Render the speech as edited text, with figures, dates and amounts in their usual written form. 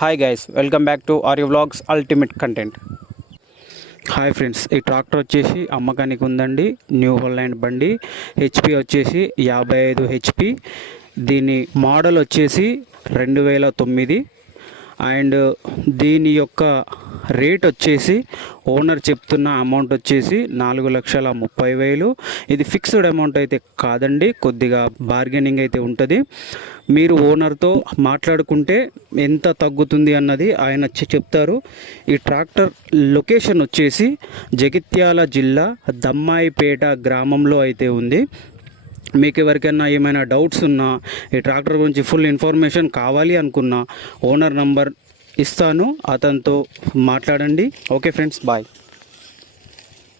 Hi guys, welcome back to RU vlogs ultimate content. Hi friends, ఈ tractor వచ్చేసి అమ్మకానికి ఉందండి. న్యూ హోల్యాండ్ బండి, హెచ్పి వచ్చేసి 55 హెచ్పి. దీని మోడల్ వచ్చేసి 2009 అండ్ దీని యొక్క రేట్ వచ్చేసి ఓనర్ చెప్తున్న అమౌంట్ వచ్చేసి 4,30,000. ఇది ఫిక్స్డ్ అమౌంట్ అయితే కాదండి, కొద్దిగా బార్గెనింగ్ అయితే ఉంటుంది. మీరు ఓనర్తో మాట్లాడుకుంటే ఎంత తగ్గుతుంది అన్నది ఆయన చెప్తారు. ఈ ట్రాక్టర్ లొకేషన్ వచ్చేసి జగిత్యాల జిల్లా దమ్మాయిపేట గ్రామంలో అయితే ఉంది. మీకు ఎవరికైనా ఏమైనా డౌట్స్ ఉన్నా, ఈ ట్రాక్టర్ గురించి ఫుల్ ఇన్ఫర్మేషన్ కావాలి అనుకున్నా ఓనర్ నంబర్ ఇస్తాను, అతనితో మాట్లాడండి. Okay friends, bye.